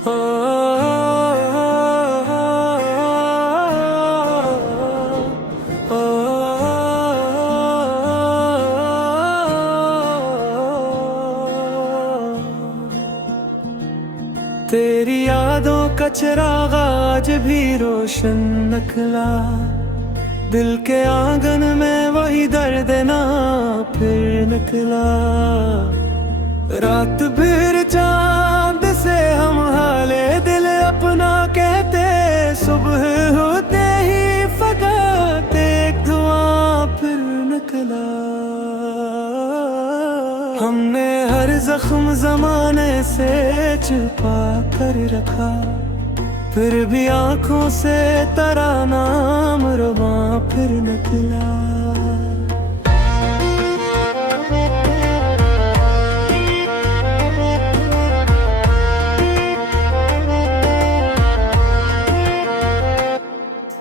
ओ, ओ, तेरी यादों का चिराग आज भी रोशन निकला, दिल के आंगन में वही दर्द ना फिर निकला। रात फिर चांद से हम हाले दिल अपना कहते, सुबह होते ही फकत एक धुआं फिर निकला। हमने हर जख्म जमाने से छुपा कर रखा, फिर भी आंखों से तराना अमरवा फिर निकला।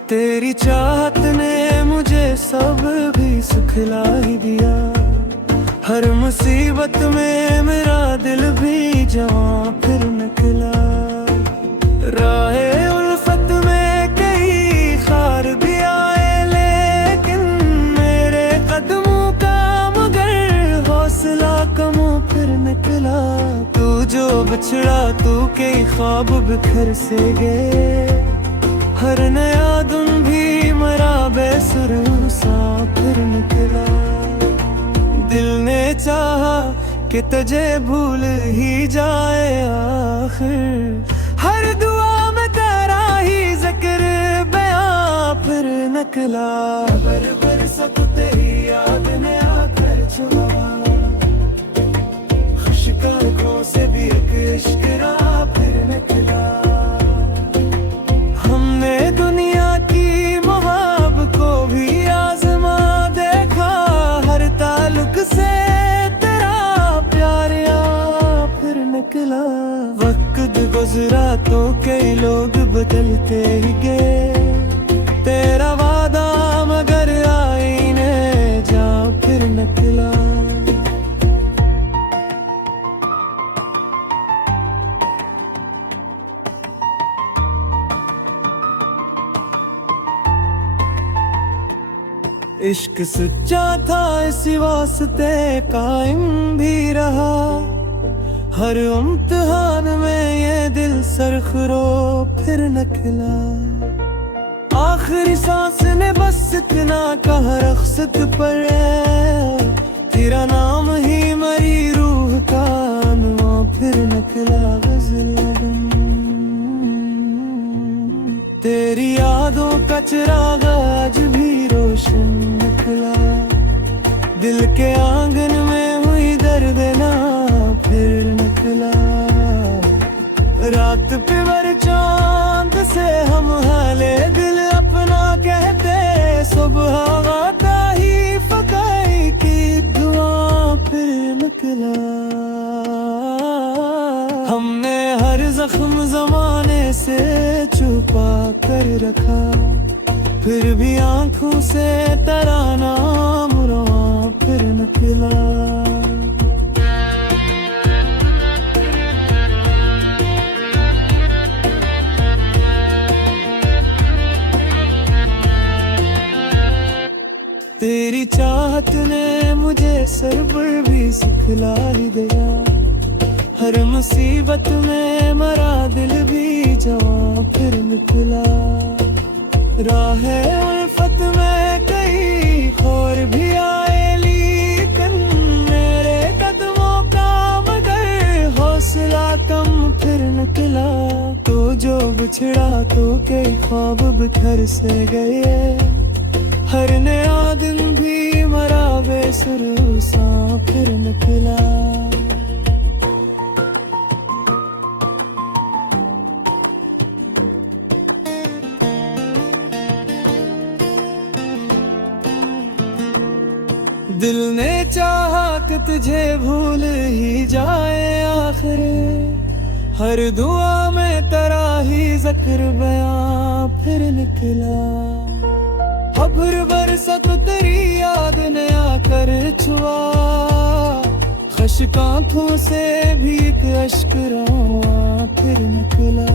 तेरी चाहत ने मुझे सब भी सिखला ही दिया, हर मुसीबत में मेरा दिल भी जवां फिर निकला। राहे उल्फत में कई खार भी आए, लेकिन मेरे कदमों का मगर हौसला कम फिर निकला। तू जो बिछड़ा तू कई ख्वाब बिखर से गए, हर नया दिन भी मरा बेसुर सा फिर निकला। दिल ने चाहा कि तुझे भूल ही जाए आखिर, हर दुआ में तेरा ही जिक्र बयां फिर निकला। बरबर सा तो तेरी याद ने आकर छुआ, खुश आंखों से भी एक इश्क फिर निकला। हमने दुनिया की मोहब्बत को भी आजमा देखा, हर ताल्लुक से तेरा प्यार या फिर निकला। वक्त गुजरा तो कई लोग बदलते ही गए, तेरा वादा मगर आईने जा फिर निकला। इश्क सच्चा था इसी वास्ते कायम भी रहा, हर इम्तिहान में ये दिल सरखरो फिर निकला। आखिरी सांस ने बस इतना कहा रख्सत पर, तेरा नाम ही मरी रूह का अनुआ फिर निकला। गजल तेरी यादों का चिराग आज भी रोशन निकला, दिल के आंगन में हुई दर्द ना फिर निकला। रात पे वर चांद से हम हाले दिल अपना कहते, सुबह आता ही फकाई की दुआ फिर निकला। हमने हर जख्म जमाने से छुपा कर रखा, फिर भी आंखों से तराना मुरा फिर निकला। तेरी चाहत ने मुझे सर पर भी सिखला ही दिया, हर मुसीबत में मरा दिल भी जवां फिर निकला। राहे उल्फत में कई खौर भी आए, लेकिन मेरे कदमों का मगर हौसला कम फिर निकला। तो जो बिछड़ा तो कई ख्वाब बिखर से गए, हर नया दिन भी मरा बेसुर सा फिर निकला। दिल ने चाहा कि तुझे भूल ही जाए आखिर, हर दुआ में तेरा ही जिक्र बयां फिर निकला। हर बरसा तो तेरी याद ने आकर छुआ, खश्क आंखों से भी एक अश्क रवा फिर निकला।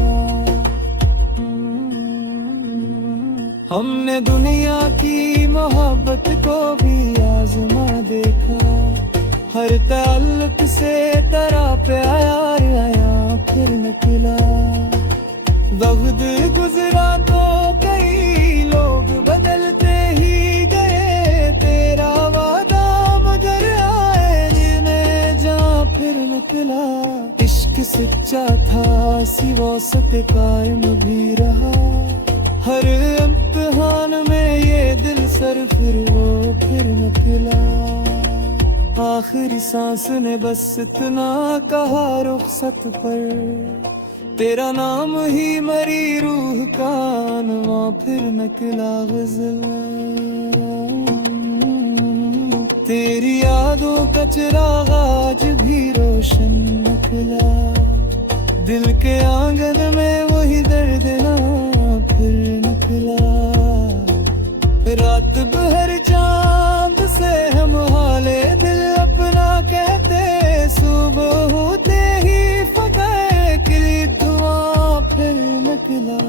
हमने दुनिया की मोहब्बत को भी आजमा देखा, हर ताल्लुक से तरह पे आया फिर निकला। वक्त गुजरा तो कई लोग बदलते ही गए, तेरा वादा मगर आए जिन्हें जा फिर निकला। इश्क सच्चा था सिवासत कायम भी रहा, हर इम्तिहान में ये दिल सर फिर वो फिर निकला। आखिरी सांस ने बस इतना कहा रुखसत पर, तेरा नाम ही मरी रूह का अनवा फिर निकला गज़ल। तेरी यादों का चिराग आज भी रोशन निकला, दिल के आंगन में वही दर्द ना फिर निकला। रात भर चांद से हम हाले दिल अपना कहते, सुबह होते ही फकाए किली धुआं फिर निकला।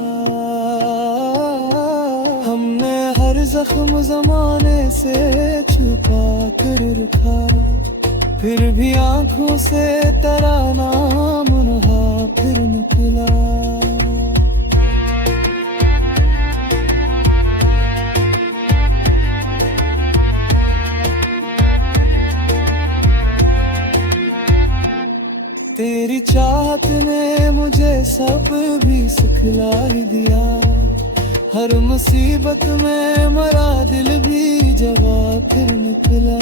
हमने हर जख्म जमाने से छुपा कर रखा, फिर भी आंखों से तराना मुनहा फिर निकला। तेरी चाहत ने मुझे सब भी सिखला ही दिया, हर मुसीबत में मरा दिल भी जवाब फिर निकला।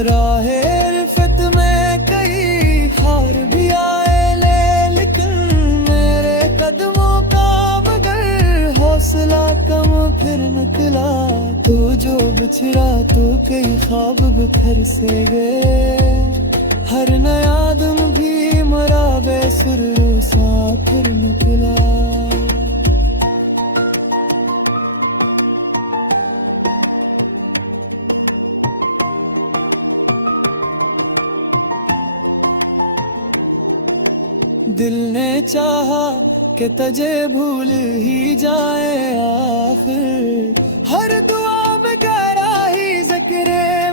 राहे रिफत में कई खार भी आए लेकिन मेरे कदमों का मगर हौसला कम फिर निकला। तू जो बिछड़ा तो कई ख्वाब बिखर से गए, हर नया दिन भी मरा बेसुर सा फिर निकला। दिल ने चाहा कि तुझे भूल ही जाए आखिर, हर दुआ में गहरा ही ज़िक्र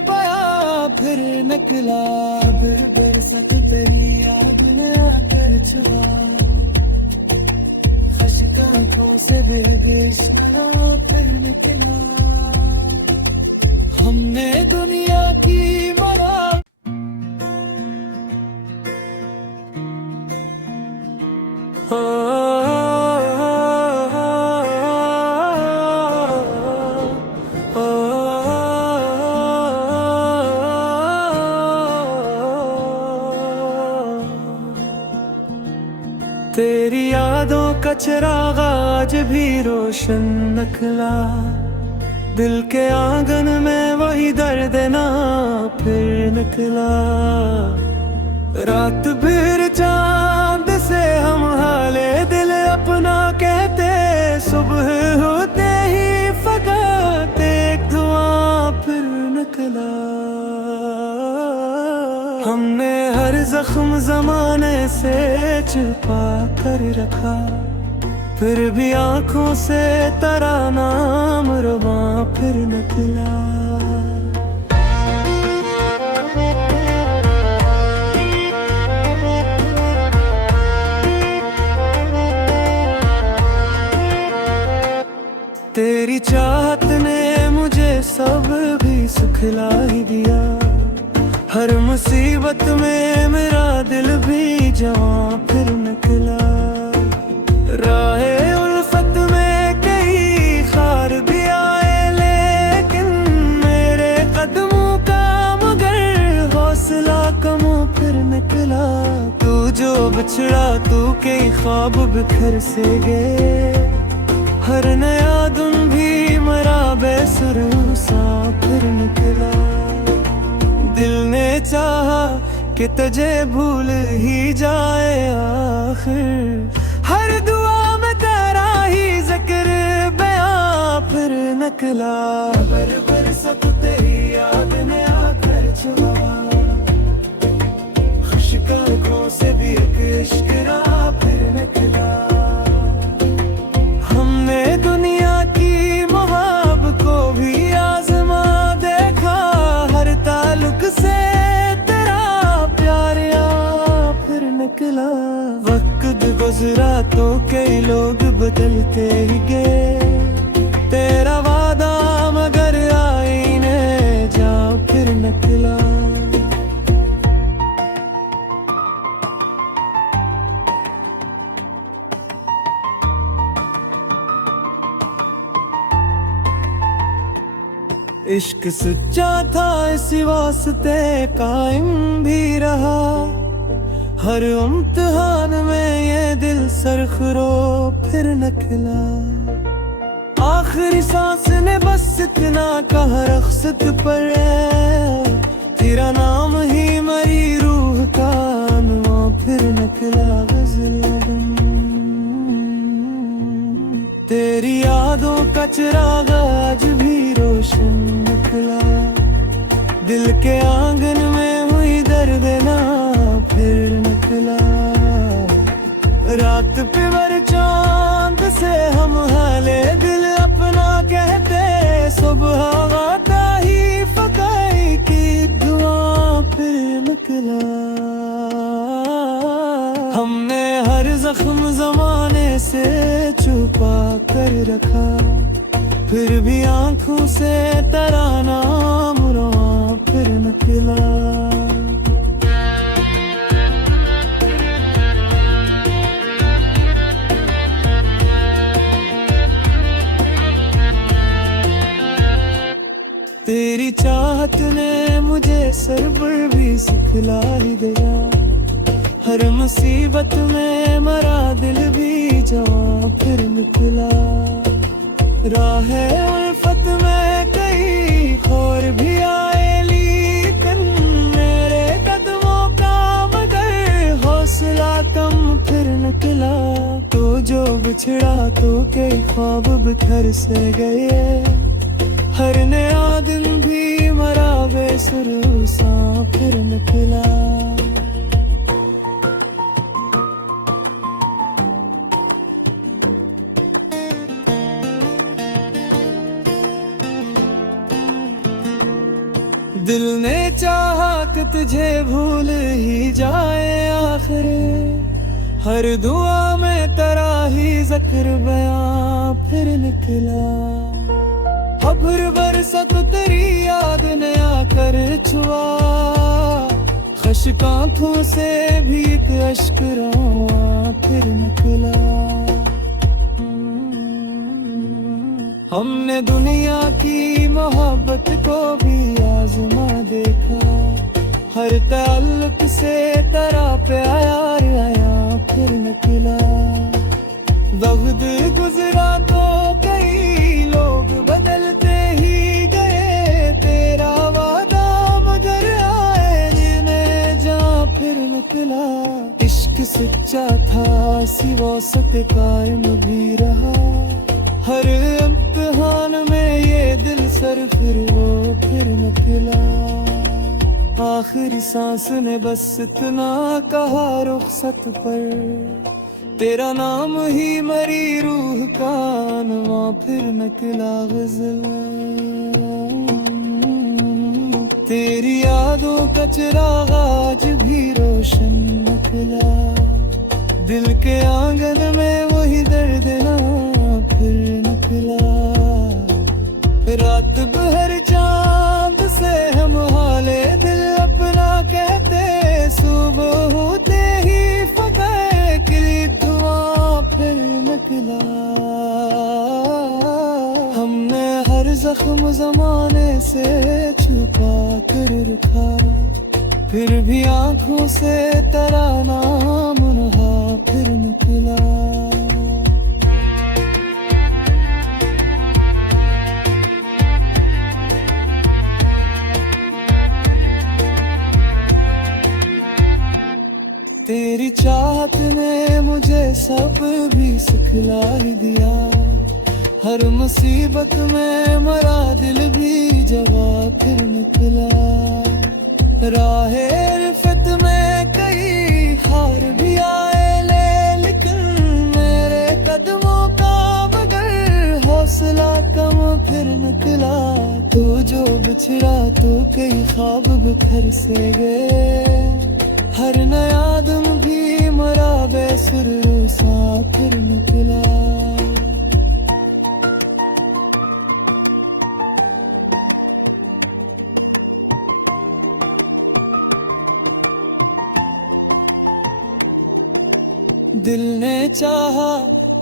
बया फिर निकला। बरसत तेरी याद ने आकर छुआ, खश्क आँखों से बेगिश फिर निकला। हमने दुनिया की मरा तेरी यादों का चिराग आज भी रोशन निकला, दिल के आंगन में वही दर्द ना फिर निकला। रात भर चांद से हम हाले दिल अपना कहते, सुबह होते ही फकात एक धुआं फिर निकला। हमने हर जख्म जमाने से छुपा कर रखा, फिर भी आंखों से तराना मरवा फिर निकला। तेरी चाहत ने मुझे सब भी सिखला ही दिया, हर मुसीबत में मेरा दिल भी जवां फिर निकला। राहे उल्फत में कई खार भी आए लेकिन मेरे कदमों का मगर हौसला कम फिर निकला। तू जो बिछड़ा तू कई ख्वाब बिखर से गए, हर नया दिन भी मरा बेसुर सा फिर निकला। दिल ने चाहा कि तुझे भूल ही जाए आखिर, हर दुआ में तेरा ही जिक्र बयां फिर निकला। बरसत तेरी याद ने आकर छुआ, खुशक आँखों से भी एक इश्क के ही गए तेरा वादा मगर आईने जा फिर निकला। इश्क सच्चा था इसी वास्ते कायम भी रहा, हर इम्तिहान में ये दिल सरखरो फिर निकला। आखिरी सांस ने बस इतना कहा रख्सत पर तेरा नाम ही मरी रूह का अनवा फिर निकला। गजल तेरी यादों का चिराग आज भी रोशन निकला। दिल के आंगन में हुई दर्द ना फिर निकला। रात पे वर चांद से हम हाले दिल अपना कहते, सुबह आता ही फकाई की दुआ फिर निकला। हमने हर जख्म जमाने से छुपा कर रखा, फिर भी आंखों से तराना मुरा फिर निकला। तेरी चाहत ने मुझे सर पर भी सिखला ही दिया, हर मुसीबत में मरा दिल भी जवां फिर निकला। राहे उल्फत में कई खौर भी आए लेकिन मेरे कदमों का मगर हौसला कम फिर निकला। तो जो बिछड़ा तो कई ख्वाब बिखर से गए, हर नया दिन भी मरा बेसुर सा फिर निकला। दिल ने चाहा कि तुझे भूल ही जाए आखिर, हर दुआ में तेरा ही जिक्र बयां फिर निकला। हर बरसत तेरी याद ने आकर छुआ, खश्क आंखों से भी एक अश्क रवा फिर निकला। हमने दुनिया की मोहब्बत को भी आजमा देखा, हर ताल्लुक से तेरा प्यार आया फिर निकला। वक्त गुजरा तो कई लोग बदलते ही गए, तेरा वादा मगर आए जिन्हें जा फिर निकला। इश्क सच्चा था सिवा सत कायम भी रहा, हर इम्तिहान में ये दिल सर फिर वो फिर निकला। आखिरी सांस ने बस इतना कहा रुखसत पर, तेरा नाम ही मरी रूह का अनवा फिर निकला। गजल तेरी यादों का चिराग आज भी रोशन निकला। दिल के आंगन में वही दर्द ना फिर निकला। रात भर चांद से हम हाले दिल अपना कहते, सुबह होते ही फकाए की दुआ फिर निकला। हमने हर जख्म जमाने से छुपा कर रखा, फिर भी आंखों से तेरा नाम रहा फिर निकला। तेरी चाहत ने मुझे सब भी सिखला ही दिया, हर मुसीबत में मरा दिल भी जवाब फिर निकला। राहे रिफत में कई खार भी आए लेकिन मेरे कदमों का मगर हौसला कम फिर निकला। तो जो बिछड़ा तो कई ख्वाब बिखर से गए, हर नया दिन भी मरा बेसुर सा फिर निकला। दिल ने चाहा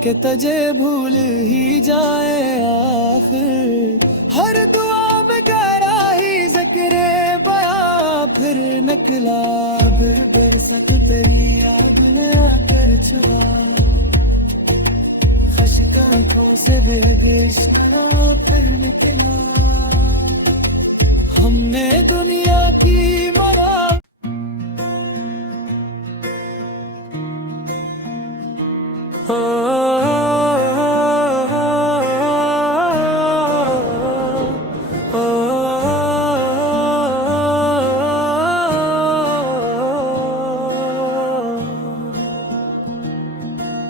कि तुझे भूल ही जाए आखिर, हर दुआ में गहरा ही ज़िक्र बयां फिर निकला। बरसत तेरी याद में आकर छुआ, खश्क आँखों से बेहद इश्क फिर निकला। हमने दुनिया की मरा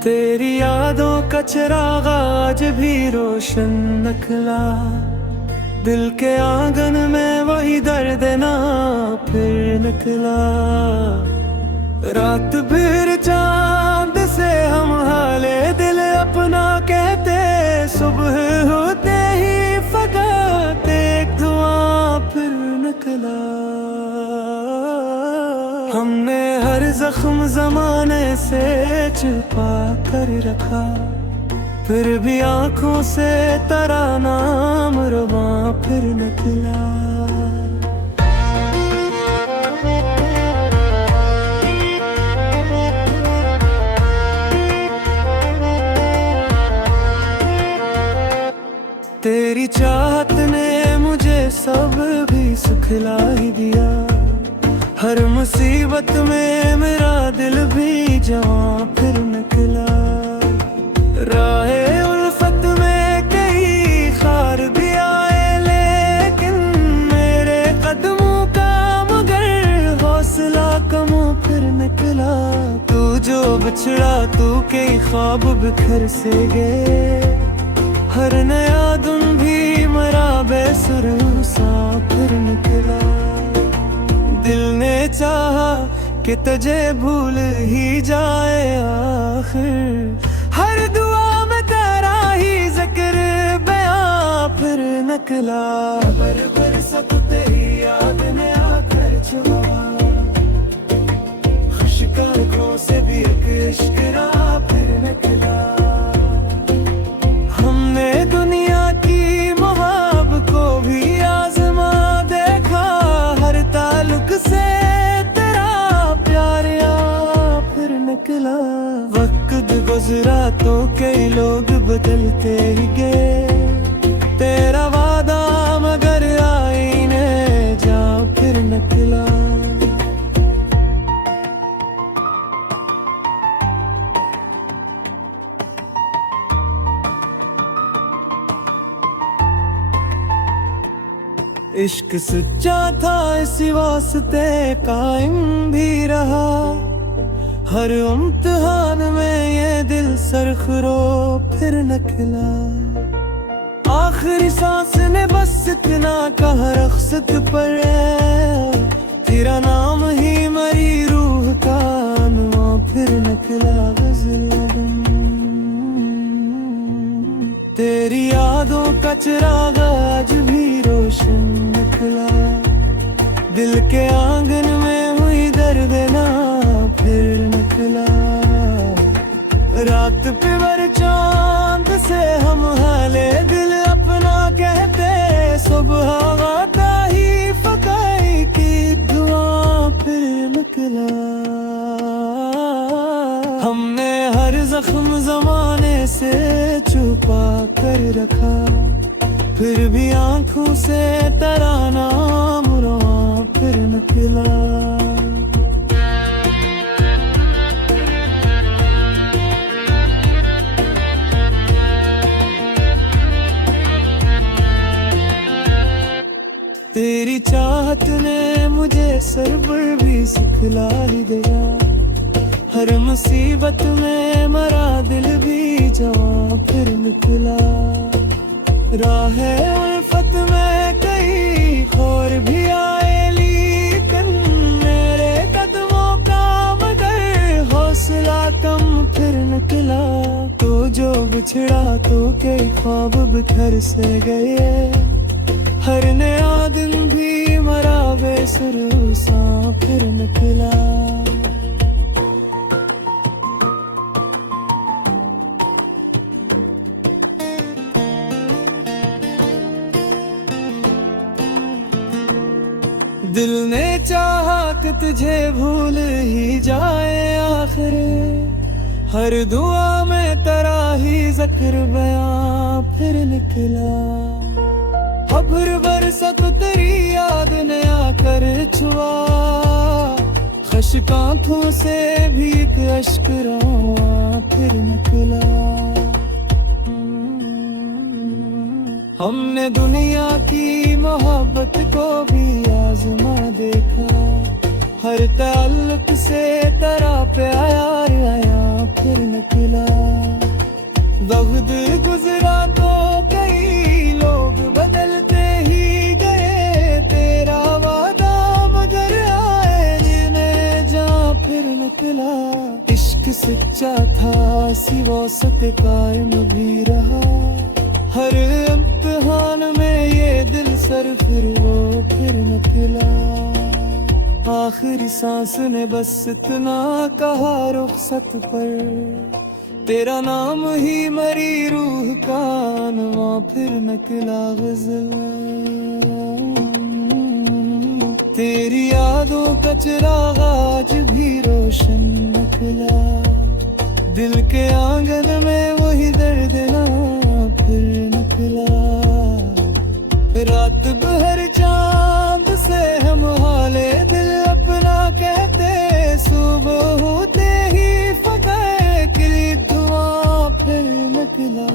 तेरी यादों का चिराग आज भी रोशन निकला। दिल के आंगन में वही दर्द ना फिर निकला। रात फिर चांद से हम हाले दिल अपना कहते, सुबह होते ही फकत एक धुआं फिर निकला। हमने हर जख्म जमाने से छुपा कर रखा, फिर भी आंखों से तराना अमरवा फिर निकला। तेरी चाहत ने मुझे सब भी सिखला ही दिया। हर मुसीबत में मेरा दिल भी जवां फिर निकला। राहे उल्फत में कई खार भी आए, लेकिन मेरे कदमों का मगर हौसला कम फिर निकला। तू जो बिछड़ा तू कई ख्वाब बिखर से गए, हर नया दिन भी मरा बेसुर सा फिर निकला। दिल ने चाहा कि तुझे भूल ही जाए आखिर, हर दुआ में तेरा ही जिक्र बयां फिर निकला। बरसत तेरी याद ने आकर छुआ, खुश्क आँखों से भी एक इश्क फिर निकला। हमने दुनिया की मोहब्बत को भी आजमा देखा, हर ताल्लुक से तेरा प्यार या फिर निकला। वक्त गुजरा तो कई लोग बदलते ही गए, तेरा वादा मगर आईने जा फिर निकला। इश्क सच्चा था इसी वास्ते कायम भी रहा, हर इम्तिहान में ये दिल सरखरो फिर निकला। आखिरी सांस ने बस इतना कहा रख्सत पर, तेरा नाम ही मरी रूह का अनुआ फिर निकला। गज़ल तेरी यादों का चिराग आज भी रोशन निकला। दिल के आंगन में हुई दर्द ना फिर निकला। रात पे वर चांद से हम हाले दिल अपना कहते, सुबह आता ही फकाई की दुआ फिर निकला। हमने हर जख्म जमाने से छुपा कर रखा, फिर भी आंखों से तराना मुरा फिर निकला। तेरी चाहत ने मुझे सरबर भी सिखला ही दिया, हर मुसीबत में मरा दिल भी जवां फिर निकला। राहे उल्फत में कई खौर भी आए, लेकिन मेरे कदमों का मगर हौसला कम फिर निकला। तो जो बिछड़ा तो कई ख्वाब बिखर से गए, हर नया दिन भी मरा बेसुर सा फिर निकला। चाहा कि तुझे भूल ही जाए आखिर, हर दुआ में तेरा ही जिक्र बयां फिर निकला। हब्र बरसत तेरी याद ने आकर छुआ, खश्क आँखों से भी एक अश्क रवा फिर निकला। हमने दुनिया की मोहब्बत को भी आजमा देखा, हर ताल्लुक से तेरा प्यार आया फिर निकला। वक्त गुजरा तो कई लोग बदलते ही गए, तेरा वादा मगर आए जिन्हें जा फिर निकला। इश्क सच्चा था सिवासत कायम भी रहा, हर इम्तिहान में ये दिल सर फिर वो फिर निकला। आखिरी सांस ने बस इतना कहा रुखसत पर, तेरा नाम ही मरी रूह का अनवा फिर निकला गज़ल। तेरी यादों का चिराग आज भी रोशन निकला, दिल के आंगन में वही दर्द ना फिर निकला। रात भर चांद से हम हाले दिल अपना कहते, सुबह होते ही फकाए किली धुआं फिर निकला।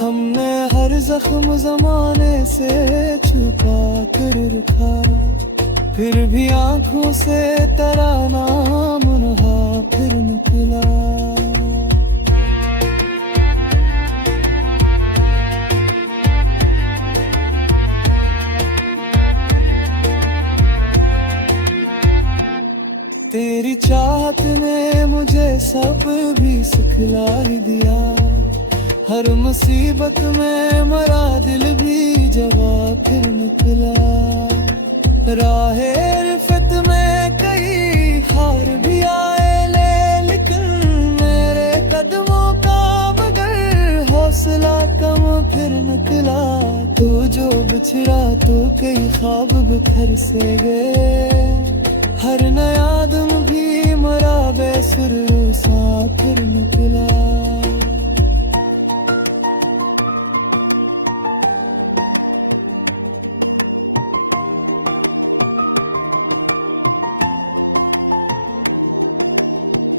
हमने हर जख्म जमाने से छुपा कर रखा, फिर भी आंखों से तेरा नाम नहा फिर निकला। तेरी चाहत ने मुझे सब भी सिखला ही दिया, हर मुसीबत में मरा दिल भी जवाब फिर निकला। राहे रिफत में कई हार भी आए लेकिन मेरे कदमों का मगर हौसला कम फिर निकला। तू जो बिछड़ा तो कई ख्वाब बिखर से गए, हर नया दिन भी मरा बेसुर सा फिर निकला।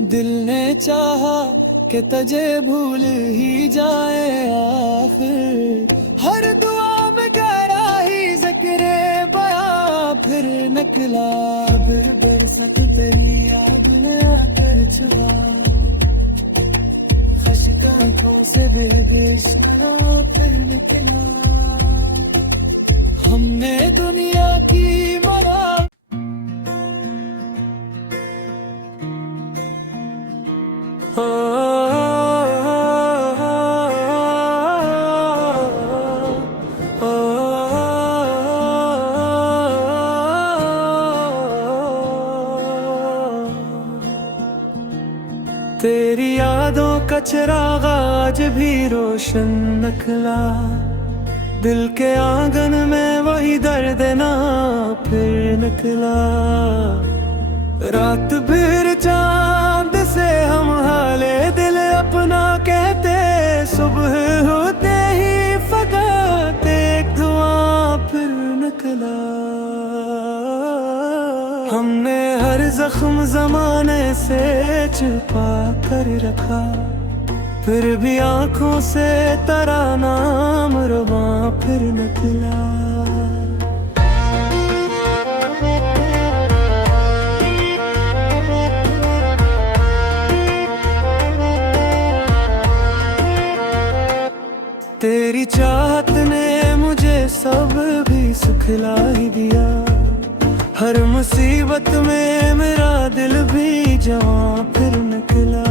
दिल ने चाहा कि तुझे भूल ही जाए आखिर, हर दुआ में गहरा ही जिक्र बयां फिर निकला। बरसत तेरी याद ने आकर छुआ, खश्क आँखों से बेगेश फिर निकला। हमने दुनिया की मरा तेरी यादों का चिराग आज भी रोशन निकला, दिल के आंगन में वही दर्द ना फिर निकला। रात भर चांद से हम हाले दिल अपना कहते, सुबह होते ही फकात एक धुआं फिर निकला। हमने हर जख्म जमाने से छुपा कर रखा, फिर भी आंखों से तेरा नाम रवा फिर निकला। तेरी चाहत ने मुझे सब भी सिखला ही दिया, हर मुसीबत में मेरा दिल भी जवां फिर निकला।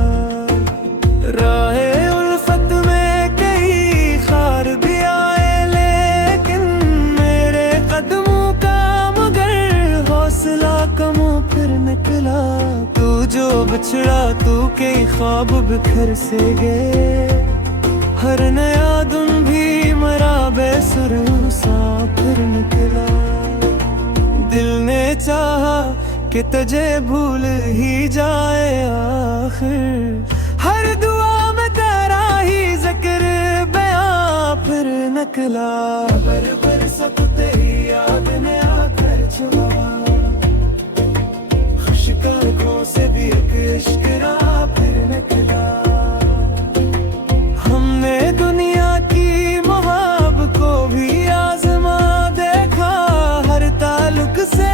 राहे उल्फत में कई खार भी आए लेकिन मेरे कदमों का मगर हौसला कम फिर निकला। तू जो बिछड़ा तू कई ख्वाब बिखर से गए, हर नया दिन भी मरा बेसुर सा फिर निकला। दिल ने चाहा कि तुझे भूल ही जाए आखिर, हर दुआ में तेरा ही जिक्र बयां फिर निकला। बरसा तो तेरी याद ने आकर छुआ, खुशकारों से भी एक इश्क फिर निकला। हमने दुनिया की मोहब्बत को भी आजमा देखा, हर ताल्लुक से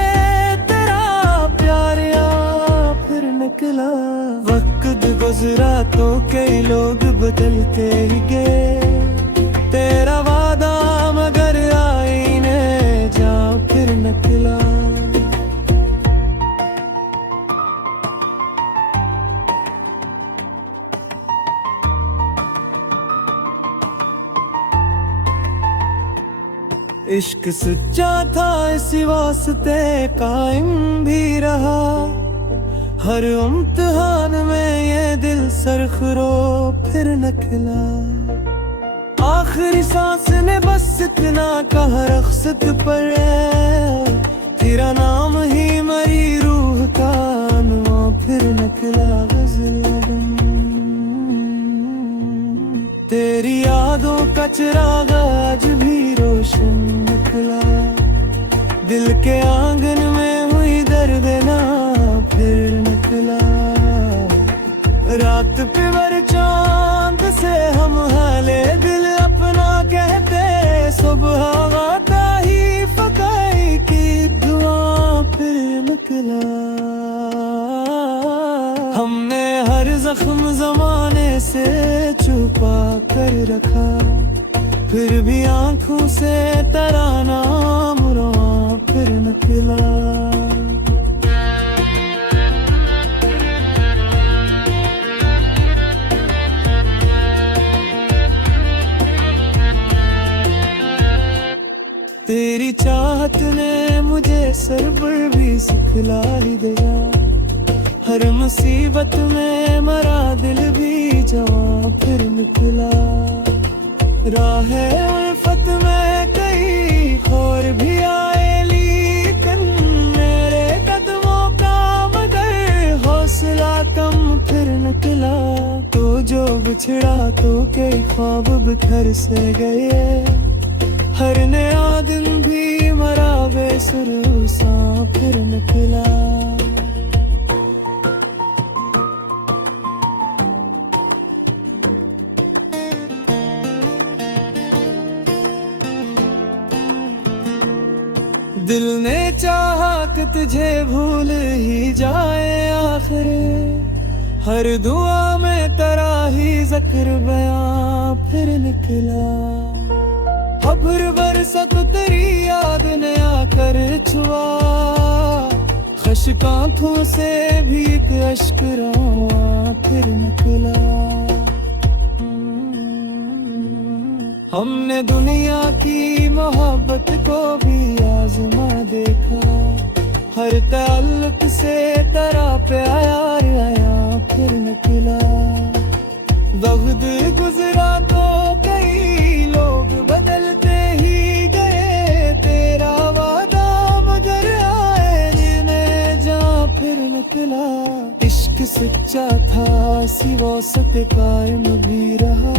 तेरा प्यार या फिर निकला। वक्त गुजरा तो कई लोग बदलते ही गए, तेरा वादा मगर आईने जा फिर निकला। इश्क सच्चा था इसी वास्ते कायम भी रहा, हर इम्तिहान में ये दिल सरखरो फिर निकला। आखिरी सांस ने बस इतना कहा रख्सत पर, तेरा नाम ही मरी रूह का नुआ फिर निकला। गजल तेरी यादों का चिराग आज भी रोशन निकला, दिल के आंगन में हुई दर्द ना फिर निकला। रात पे वर चांद से हम हाले दिल अपना कहते, सुबह आता ही फकाई की दुआ फिर निकला। हमने हर जख्म जमाने से छुपा कर रखा, फिर भी आंखों से तेरा नाम रोआ फिर निकला। तेरी चाहत ने मुझे सर पर भी सिखला ही दिया, हर मुसीबत में मरा दिल भी जवां फिर निकला। राह उल्फत में कई खौर भी आए, लेकिन मेरे कदमों का मगर हौसला कम फिर निकला। तो जो बिछड़ा तो कई ख्वाब बिखर से गए, हर नया दिन भी मरा बेसुर सा फिर निकला। दिल ने चाहा कि तुझे भूल ही जाए आखिर, हर दुआ में तेरा ही जिक्र बयां फिर निकला। हर बरसा तो तेरी याद ने आकर छुआ, खश्क आंखों से भी एक अश्क रवा फिर निकला। हमने दुनिया की मोहब्बत को भी आजमा देखा, हर ताल्लुक से तेरा प्यार आया फिर निकला। वक्त गुजरा तो कई लोग बदलते ही गए, तेरा वादा मगर आए में जा फिर निकला। इश्क सच्चा था सिवासत कायम भी रहा,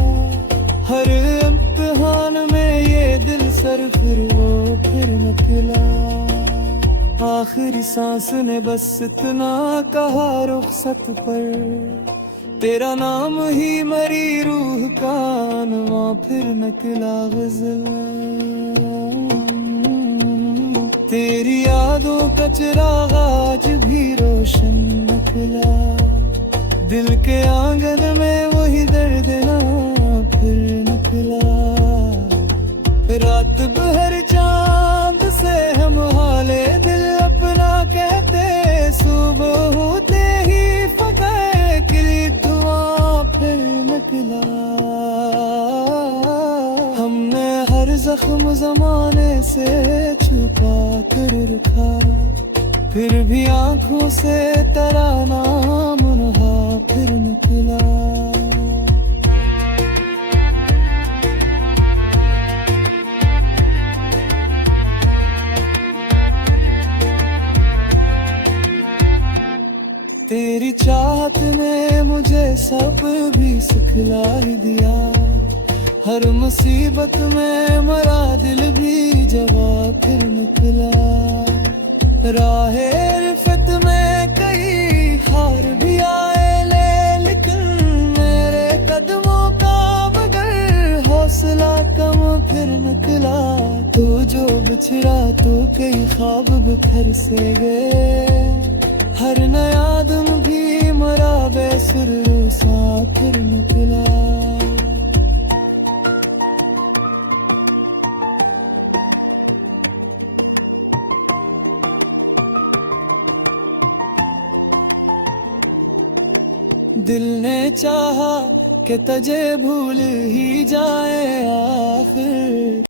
हर इम्तिहान में ये दिल सर फिर वो फिर निकला। आखिरी सांस ने बस इतना कहा रुखसत पर, तेरा नाम ही मरी रूह का नवा फिर निकला। गजल तेरी यादों का चिराग आज भी रोशन निकला, दिल के आंगन में वही दर्द ना फिर निकला। रात भर चांद से हम हाले दिल अपना कहते, सुबह होते ही फकाए किली दुआ फिर निकला। हमने हर जख्म जमाने से छुपा कर रखा, फिर भी आंखों से तेरा नाम नहा फिर निकला। तेरी चाहत ने मुझे सब भी सिखला ही दिया। हर मुसीबत में मरा दिल भी जवाब फिर निकला। राहे रिफत में कई हार भी आए लेकिन मेरे कदमों का मगर हौसला कम फिर निकला। तू जो बिछड़ा तो कई ख्वाब बिखर से गए। हर नया दिन भी मरा बेसुर सा फिर निकला। दिल ने चाहा कि तुझे भूल ही जाए आखिर।